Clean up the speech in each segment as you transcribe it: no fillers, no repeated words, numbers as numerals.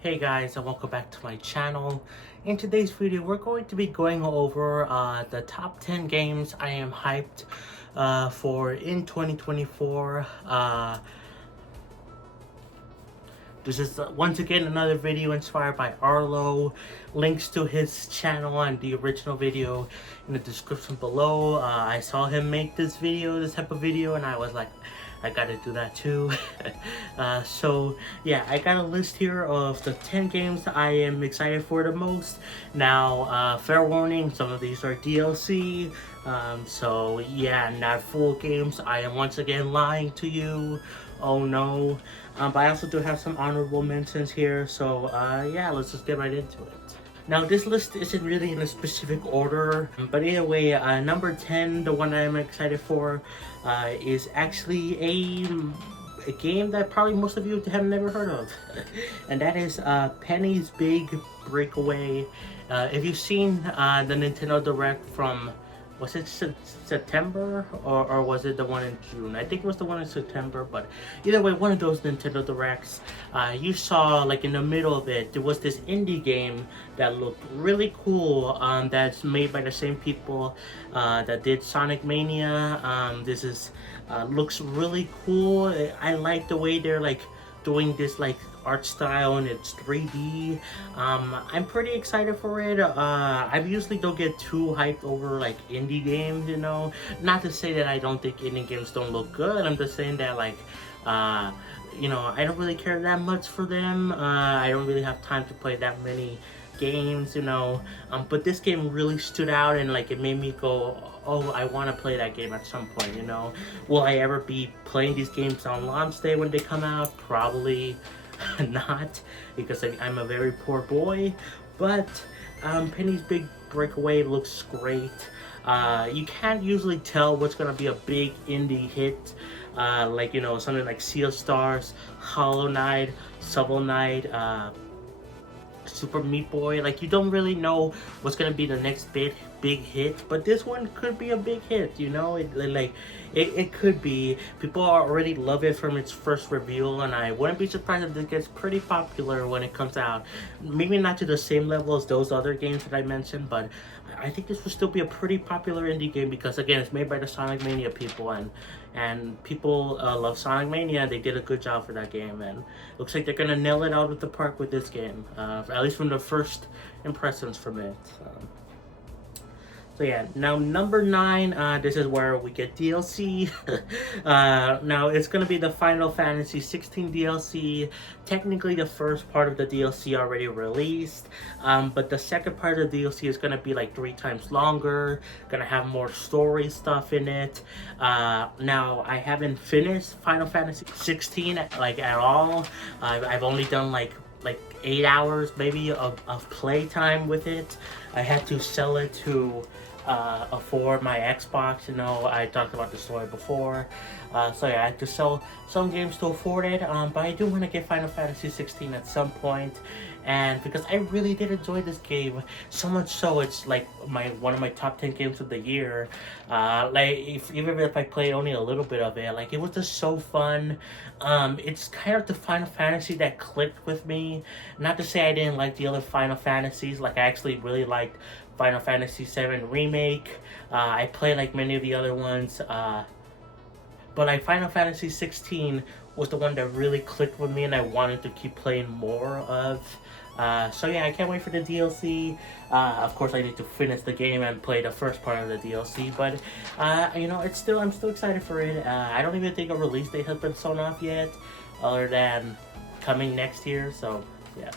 Hey guys, and welcome back to my channel. In today's video, we're going to be going over the top 10 games I am hyped for in 2024. This is once again another video inspired by Arlo. Links to his channel and the original video in the description below. I saw him make this type of video, and I was like, I gotta do that too. So yeah, I got a list here of the 10 games I am excited for the most. Now, fair warning, some of these are DLC. So yeah, not full games. I am once again lying to you. Oh no. But I also do have some honorable mentions here. So yeah, let's just get right into it. Now, this list isn't really in a specific order, but either way, number 10, the one I'm excited for, is actually a game that probably most of you have never heard of, and that is Penny's Big Breakaway. If you've seen the Nintendo Direct from, was it September or was it the one in June? I think it was the one in September, but either way, one of those Nintendo Directs, you saw like in the middle of it, there was this indie game that looked really cool, that's made by the same people that did Sonic Mania. This is looks really cool. I like the way they're like doing this like art style, and it's 3D. I'm pretty excited for it. I usually don't get too hyped over like indie games, you know. Not to say that I don't think indie games don't look good. I'm just saying that like you know, I don't really care that much for them. I don't really have time to play that many games, you know. But this game really stood out, and like it made me go, oh, I want to play that game at some point, you know. Will I ever be playing these games on launch day when they come out? Probably not, because I'm a very poor boy. But Penny's Big Breakaway looks great. You can't usually tell what's gonna be a big indie hit, like, you know, something like Sea of Stars, Hollow Knight, Shovel Knight, Super Meat Boy. Like, you don't really know what's gonna be the next big hit, but this one could be a big hit, you know. It could be. People already love it from its first reveal, and I wouldn't be surprised if it gets pretty popular when it comes out. Maybe not to the same level as those other games that I mentioned, but I think this will still be a pretty popular indie game, because again, it's made by the Sonic Mania people, and people love Sonic Mania. They did a good job for that game, and looks like they're gonna nail it out of the park with this game, at least from the first impressions from it. So yeah, now number 9, this is where we get DLC. Now it's gonna be the Final Fantasy 16 DLC. Technically the first part of the DLC already released, but the second part of the DLC is gonna be like 3 times longer, gonna have more story stuff in it. Now I haven't finished Final Fantasy 16 like at all. I've only done like 8 hours maybe of playtime with it. I had to sell it to for my Xbox. You know, I talked about the story before. So yeah, I had to sell some games to afford it, but I do want to get Final Fantasy 16 at some point, and because I really did enjoy this game, so much so it's like one of my top 10 games of the year. Like even if I played only a little bit of it, like it was just so fun. It's kind of the Final Fantasy that clicked with me. Not to say I didn't like the other Final Fantasies. Like I actually really liked Final Fantasy 7 Remake. I played like many of the other ones, but like Final Fantasy 16 was the one that really clicked with me, and I wanted to keep playing more of. So yeah, I can't wait for the DLC. Of course, I need to finish the game and play the first part of the DLC, but you know, I'm still excited for it. I don't even think a release date has been sewn off yet, other than coming next year. So yeah.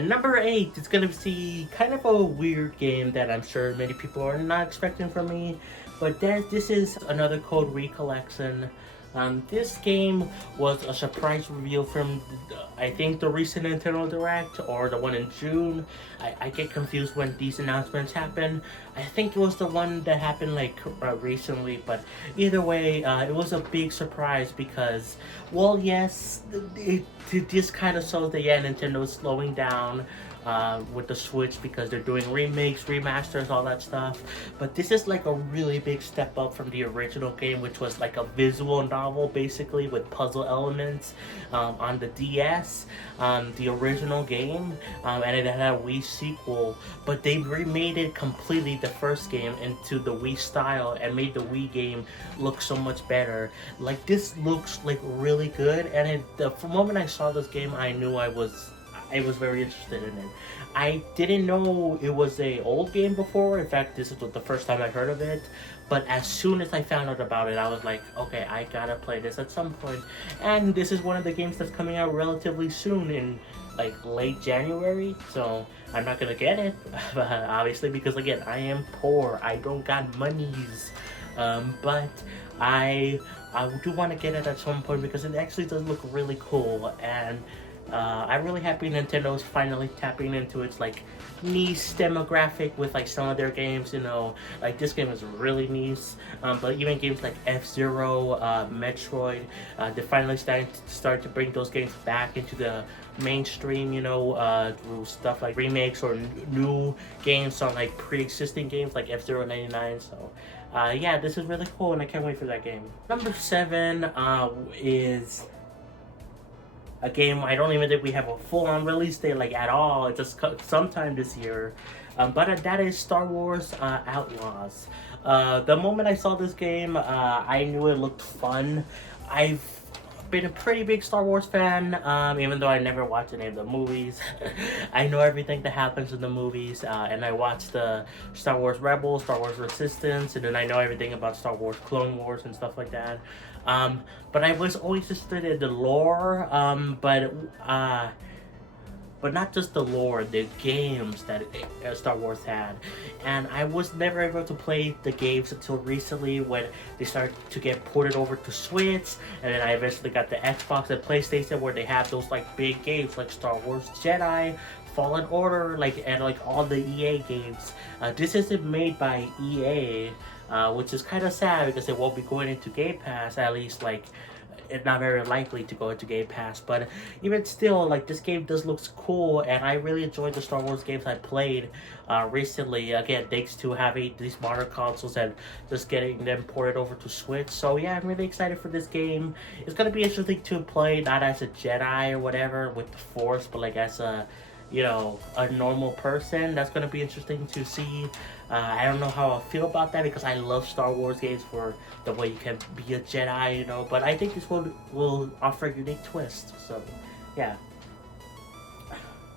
Number 8 is going to see kind of a weird game that I'm sure many people are not expecting from me, but this is another Code Recollection. This game was a surprise reveal from, I think, the recent Nintendo Direct or the one in June. I get confused when these announcements happen. I think it was the one that happened like recently, but either way, it was a big surprise because, well, yes, it just kind of shows that, yeah, Nintendo is slowing down with the Switch because they're doing remakes, remasters, all that stuff. But this is like a really big step up from the original game, which was like a visual novel basically with puzzle elements on the DS, the original game, and it had a Wii sequel. But they remade it completely, the first game, into the Wii style and made the Wii game look so much better. Like, this looks like really good, and the moment I saw this game, I knew I was very interested in it. I didn't know it was a old game before. In fact, this is the first time I heard of it. But as soon as I found out about it, I was like, okay, I gotta play this at some point. And this is one of the games that's coming out relatively soon, in like late January. So I'm not gonna get it, obviously, because again, I am poor. I don't got monies. But I do want to get it at some point because it actually does look really cool, and I'm really happy Nintendo's finally tapping into its like niche demographic with like some of their games. You know, like this game is really niche, but even games like F-Zero, Metroid, they're finally start to bring those games back into the mainstream, you know, through stuff like remakes or new games on like pre-existing games like F-Zero 99. So yeah, this is really cool, and I can't wait for that game. Number 7 is a game I don't even think we have a full-on release date like at all. It's just sometime this year, but that is Star Wars Outlaws. The moment I saw this game, I knew it looked fun. I've been a pretty big Star Wars fan, even though I never watched any of the movies. I know everything that happens in the movies, and I watched the Star Wars Rebels, Star Wars Resistance, and then I know everything about Star Wars Clone Wars and stuff like that. But I was always interested in the lore, but not just the lore, the games that Star Wars had. And I was never able to play the games until recently when they started to get ported over to Switch, and then I eventually got the Xbox and PlayStation where they have those like big games like Star Wars Jedi, Fallen Order, and all the EA games. This isn't made by EA, which is kind of sad because it won't be going into Game Pass, at least it's not very likely to go into Game Pass. But even still, this game does look cool, and I really enjoyed the Star Wars games I played recently. Again, thanks to having these modern consoles and just getting them ported over to Switch. So yeah, I'm really excited for this game. It's gonna be interesting to play, not as a Jedi or whatever with the Force, but as a normal person. That's gonna be interesting to see. I don't know how I feel about that because I love Star Wars games for the way you can be a Jedi, but I think this will offer a unique twist. So, yeah.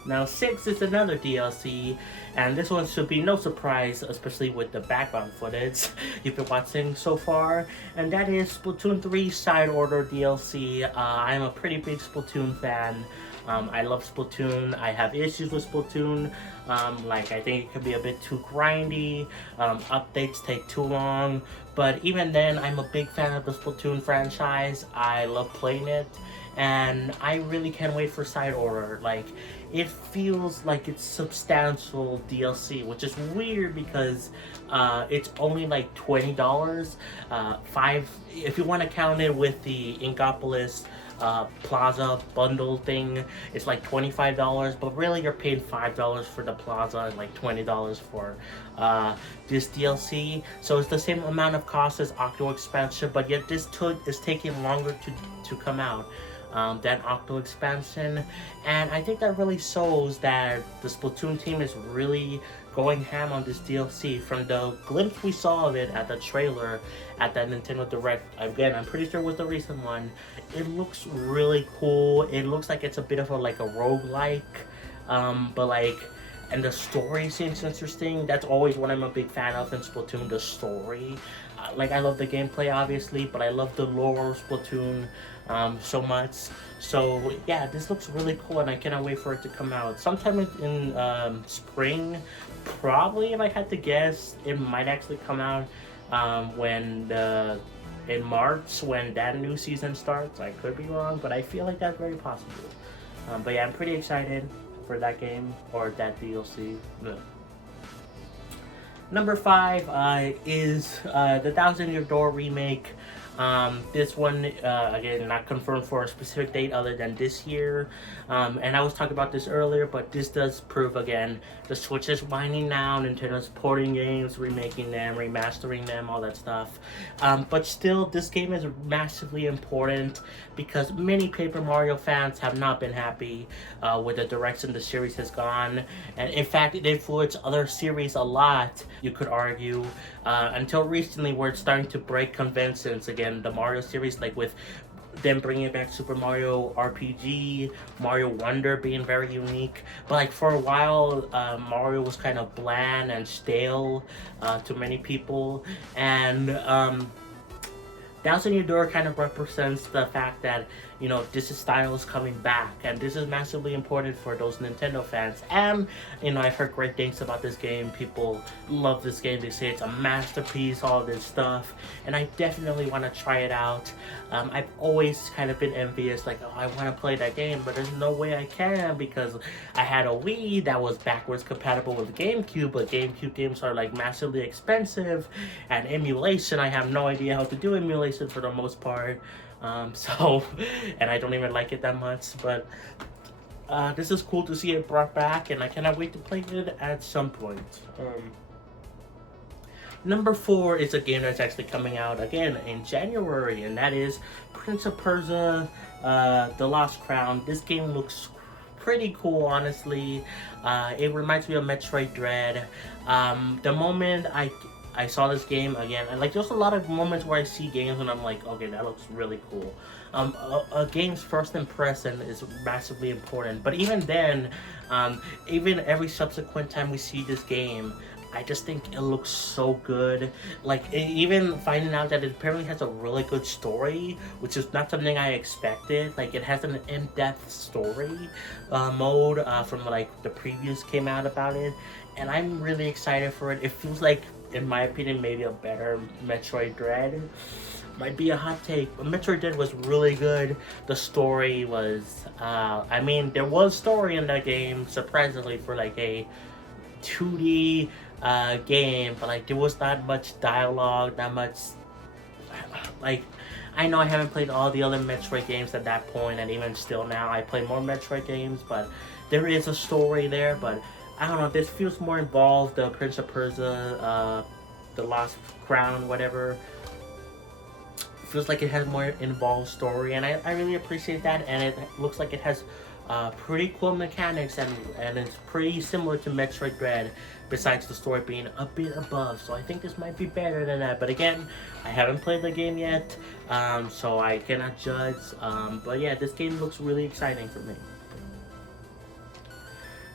Now 6 is another DLC, and this one should be no surprise, especially with the background footage you've been watching so far, and that is Splatoon 3 Side Order DLC. I'm a pretty big Splatoon fan. I love Splatoon. I have issues with Splatoon. I think it can be a bit too grindy. Updates take too long. But even then, I'm a big fan of the Splatoon franchise. I love playing it. And I really can't wait for Side Order. It feels like it's substantial DLC, which is weird because it's only $20. If you want to count it with the Inkopolis Plaza bundle thing, it's $25, but really you're paying $5 for the Plaza and $20 for this DLC. So it's the same amount of cost as Octo Expansion, but yet this is taking longer to come out than Octo Expansion, and I think that really shows that the Splatoon team is really going ham on this DLC. From the glimpse we saw of it at the trailer at that Nintendo Direct, again, I'm pretty sure it was the recent one, it looks really cool. It looks like it's a bit of a roguelike, and the story seems interesting. That's always what I'm a big fan of in Splatoon, the story. I love the gameplay, obviously, but I love the lore of Splatoon so much. So yeah, this looks really cool, and I cannot wait for it to come out sometime in spring. Probably, if I had to guess, it might actually come out in March when that new season starts. I could be wrong, but I feel like that's very possible. But yeah, I'm pretty excited for that game or that DLC. Number 5 is the Thousand Year Door remake. This one, again, not confirmed for a specific date other than this year. And I was talking about this earlier, but this does prove again, the Switch is winding down, Nintendo's porting games, remaking them, remastering them, all that stuff. But still, this game is massively important because many Paper Mario fans have not been happy with the direction the series has gone. And in fact, it influenced other series a lot, you could argue, until recently where it's starting to break conventions again. The Mario series, like with them bringing back Super Mario RPG, Mario Wonder being very unique. But like for a while, Mario was kind of bland and stale to many people. And Thousand Year Door kind of represents the fact that, you know, this style is coming back, and this is massively important for those Nintendo fans. And, you know, I've heard great things about this game. People love this game. They say it's a masterpiece, all this stuff, and I definitely want to try it out. I've always kind of been envious, like, oh, I want to play that game, but there's no way I can because I had a Wii that was backwards compatible with GameCube, but GameCube games are like massively expensive, and emulation, I have no idea how to do emulation for the most part. And I don't even like it that much, but this is cool to see it brought back, and I cannot wait to play it at some point. Number 4 is a game that's actually coming out again in January, and that is Prince of Persia, The Lost Crown. This game looks pretty cool, honestly. It reminds me of Metroid Dread. The moment I saw this game again, and like there's a lot of moments where I see games and I'm like, okay, that looks really cool. A game's first impression is massively important, but even then, even every subsequent time we see this game, I just think it looks so good. Like, even finding out that it apparently has a really good story, which is not something I expected. Like, it has an in-depth story mode from like the previews came out about it, and I'm really excited for it. It feels like, in my opinion, maybe a better Metroid Dread. Might be a hot take, but Metroid Dread was really good. The story was, I mean, there was story in that game, surprisingly, for like a 2D game, but like there was not much dialogue, not much, like, I know I haven't played all the other Metroid games at that point, and even still now, I play more Metroid games, but there is a story there, but I don't know, this feels more involved. The Prince of Persia, The Lost Crown, whatever, feels like it has more involved story, and I really appreciate that, and it looks like it has pretty cool mechanics, and it's pretty similar to Metroid Dread, besides the story being a bit above, so I think this might be better than that. But again, I haven't played the game yet, so I cannot judge, but yeah, this game looks really exciting for me.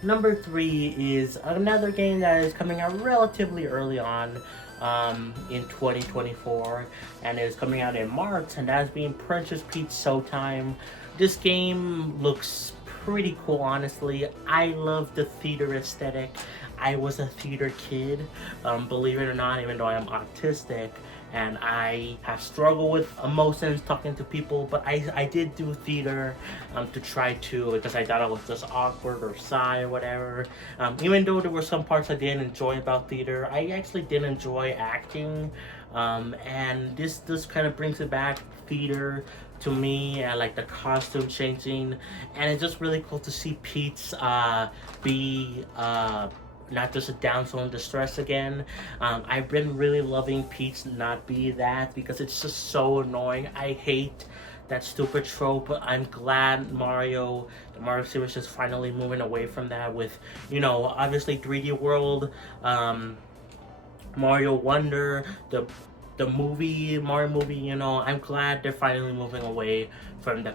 Number 3 is another game that is coming out relatively early on in 2024, and is coming out in March, and that is being Princess Peach Showtime. This game looks pretty cool, honestly. I love the theater aesthetic. I was a theater kid, believe it or not, even though I am autistic, and I have struggled with emotions talking to people, but I did do theater to try to, because I thought I was just awkward or shy or whatever. Even though there were some parts I didn't enjoy about theater, I actually did enjoy acting, and this kind of brings it back, theater, to me, and like the costume changing, and it's just really cool to see Peach be not just a damsel in distress again. I've been really loving Peach not be that, because it's just so annoying. I hate that stupid trope, but I'm glad the Mario series is finally moving away from that with, you know, obviously 3D World, Mario Wonder, the movie, Mario movie, you know, I'm glad they're finally moving away from the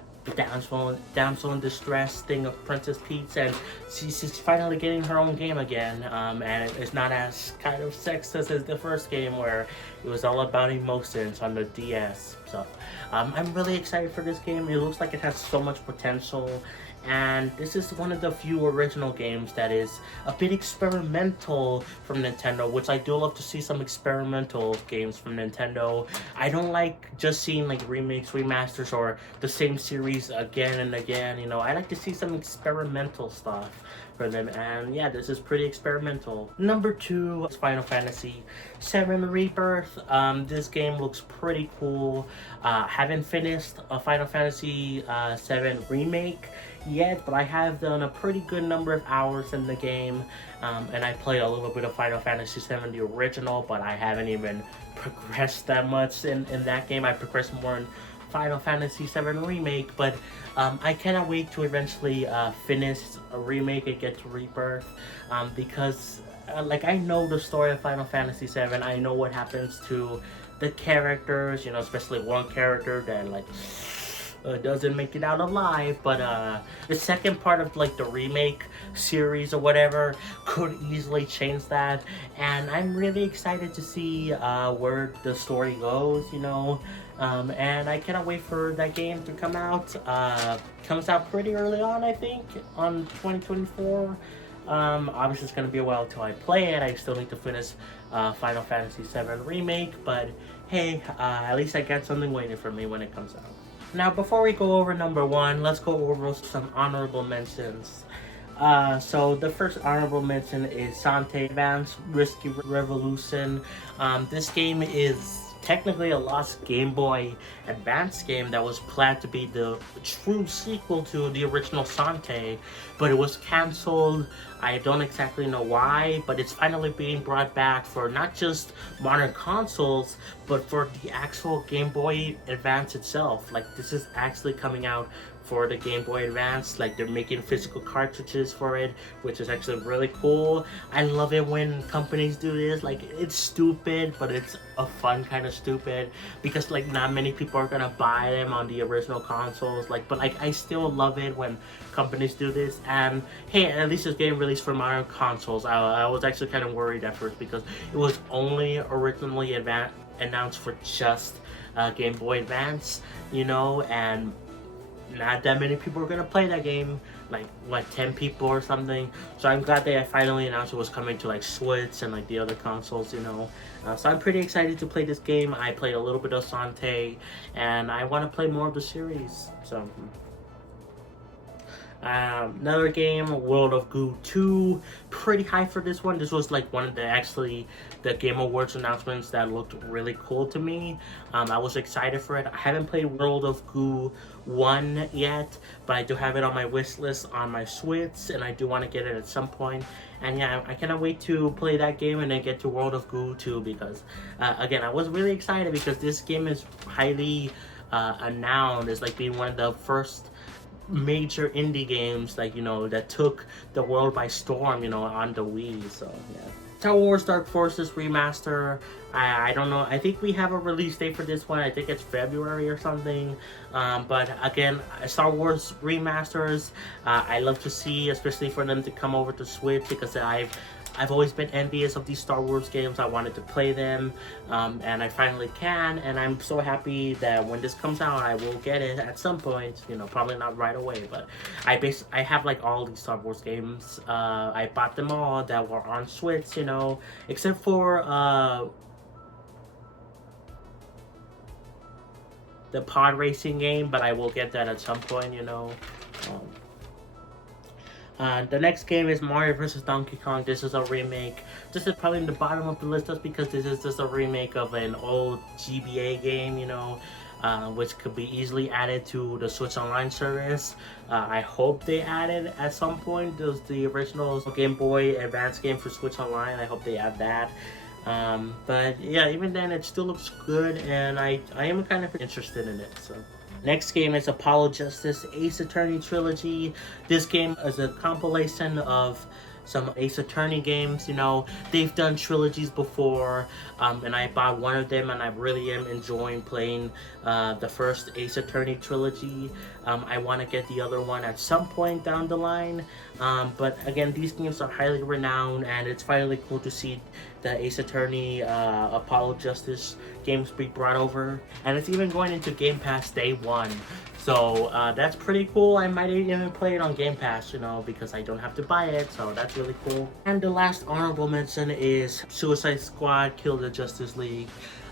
damsel in distress thing of Princess Peach, and she's finally getting her own game again, and it's not as kind of sexist as the first game where it was all about emotions on the DS. So I'm really excited for this game. It looks like it has so much potential, and this is one of the few original games that is a bit experimental from Nintendo, which I do love to see some experimental games from Nintendo. I don't like just seeing like remakes, remasters, or the same series again and again. You know, I like to see some experimental stuff for them, and yeah, this is pretty experimental. Number 2 is Final Fantasy 7 Rebirth. This game looks pretty cool. Haven't finished a Final Fantasy 7 Remake yet, but I have done a pretty good number of hours in the game, and I played a little bit of Final Fantasy 7 the original, but I haven't even progressed that much in that game. I progressed more in Final Fantasy 7 Remake, but I cannot wait to eventually finish a remake and get to Rebirth, because like, I know the story of Final Fantasy 7. I know what happens to the characters, you know, especially one character that like doesn't make it out alive, but the second part of like the remake series or whatever could easily change that, and I'm really excited to see where the story goes, you know. And I cannot wait for that game to come out. Comes out pretty early on, I think, on 2024. Obviously it's gonna be a while till I play it. I still need to finish Final Fantasy 7 Remake, but hey, at least I got something waiting for me when it comes out. Now, before we go over number 1, let's go over some honorable mentions. So the first honorable mention is Sante Advance Risky Revolution. This game is technically a lost Game Boy Advance game that was planned to be the true sequel to the original Sante, but it was cancelled. I don't exactly know why, but it's finally being brought back for not just modern consoles, but for the actual Game Boy Advance itself. Like, this is actually coming out for the Game Boy Advance. Like, they're making physical cartridges for it, which is actually really cool. I love it when companies do this. Like, it's stupid, but it's a fun kind of stupid, because like, not many people are gonna buy them on the original consoles. Like, but like, I still love it when companies do this. And hey, at least this game released for modern consoles. I was actually kind of worried at first, because it was only originally announced for just Game Boy Advance, you know, and not that many people are gonna play that game, like what, 10 people or something. So I'm glad they finally announced it was coming to like Switch and like the other consoles, you know. So I'm pretty excited to play this game. I played a little bit of Sante, and I want to play more of the series. So another game, World of Goo 2, pretty high for this one. This was like one of the Game Awards announcements that looked really cool to me. I was excited for it. I haven't played World of Goo 1 yet, but I do have it on my wish list on my Switch, and I do want to get it at some point. And yeah, I cannot wait to play that game and then get to World of Goo 2, because again, I was really excited because this game is highly renowned as like being one of the first major indie games, like, you know, that took the world by storm, you know, on the Wii. So yeah, Star Wars Dark Forces Remaster, I don't know, I think we have a release date for this one. I think it's February or something. But again, Star Wars remasters, I love to see, especially for them to come over to Switch, because I've always been envious of these Star Wars games. I wanted to play them, and I finally can, and I'm so happy that when this comes out, I will get it at some point. You know, probably not right away, but I have like all these Star Wars games. I bought them all that were on Switch, you know, except for the pod racing game, but I will get that at some point, you know. The next game is Mario vs. Donkey Kong. This is a remake. This is probably in the bottom of the list just because this is just a remake of an old GBA game, you know, which could be easily added to the Switch Online service. I hope they add it at some point. There's the original Game Boy Advance game for Switch Online. I hope they add that. But yeah, even then it still looks good, and I am kind of interested in it. So next game is Apollo Justice Ace Attorney Trilogy. This game is a compilation of some Ace Attorney games. You know, they've done trilogies before, and I bought one of them, and I really am enjoying playing the first Ace Attorney trilogy. I want to get the other one at some point down the line, but again, these games are highly renowned, and it's finally cool to see the Ace Attorney Apollo Justice games be brought over, and it's even going into Game Pass day one So that's pretty cool. I might even play it on Game Pass, you know, because I don't have to buy it. So that's really cool. And the last honorable mention is Suicide Squad Kill the Justice League.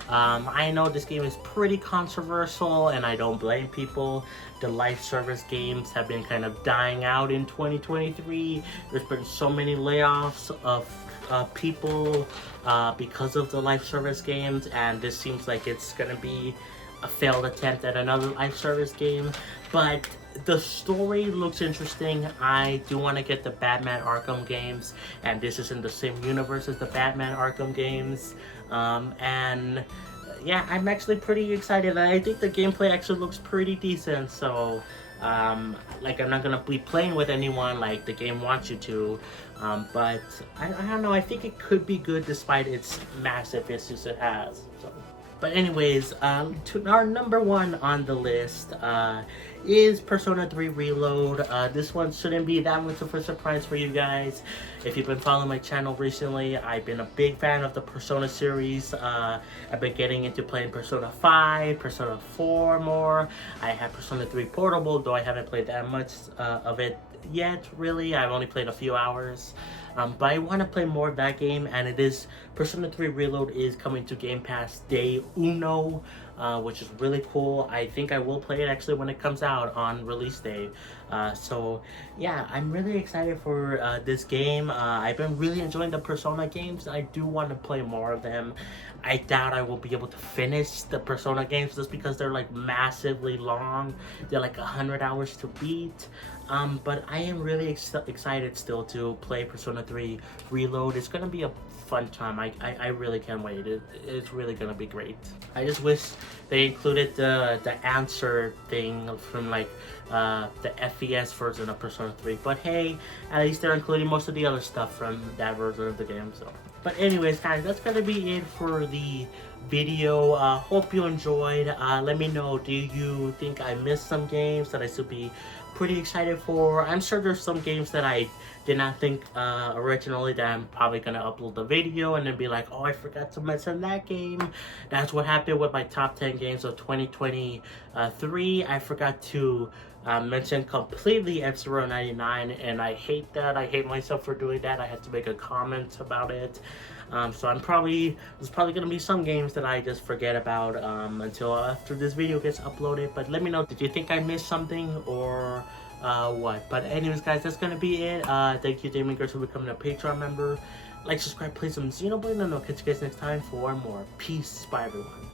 I know this game is pretty controversial, and I don't blame people. The live service games have been kind of dying out in 2023. There's been so many layoffs of people because of the live service games, and this seems like it's gonna be a failed attempt at another live service game. But the story looks interesting. I do want to get the Batman Arkham games, and this is in the same universe as the Batman Arkham games. And yeah, I'm actually pretty excited. I think the gameplay actually looks pretty decent. So like, I'm not gonna be playing with anyone like the game wants you to, but I don't know. I think it could be good despite its massive issues it has. So. But anyways, to our number one on the list is Persona 3 Reload. This one shouldn't be that much of a surprise for you guys. If you've been following my channel recently, I've been a big fan of the Persona series. I've been getting into playing Persona 5, Persona 4 more. I have Persona 3 Portable, though I haven't played that much of it yet, really. I've only played a few hours. But I want to play more of that game, and it is Persona 3 Reload is coming to Game Pass Day Uno, which is really cool. I think I will play it actually when it comes out on release day. So yeah, I'm really excited for this game. I've been really enjoying the Persona games. I do want to play more of them. I doubt I will be able to finish the Persona games just because they're like massively long. They're like 100 hours to beat. But I am really excited still to play Persona 3 Reload. It's gonna be a fun time. I really can't wait. It's really gonna be great. I just wish they included the answer thing from like the FES version of Persona 3. But hey, at least they're including most of the other stuff from that version of the game. So, but anyways, guys, that's gonna be it for the video. Hope you enjoyed. Let me know, do you think I missed some games that I should be pretty excited for? I'm sure there's some games that I did not think originally that I'm probably gonna upload the video and then be like, oh, I forgot to mention that game. That's what happened with my top 10 games of 2023. I forgot to mention completely F-Zero 99, and I hate that. I hate myself for doing that. I had to make a comment about it. So there's probably gonna be some games that I just forget about until after this video gets uploaded. But let me know, did you think I missed something or what? But anyways, guys, that's gonna be it. Thank you, Gaming Girls, for becoming a Patreon member. Like, subscribe, play some Xenoblade, and I'll catch you guys next time for more. Peace. Bye, everyone.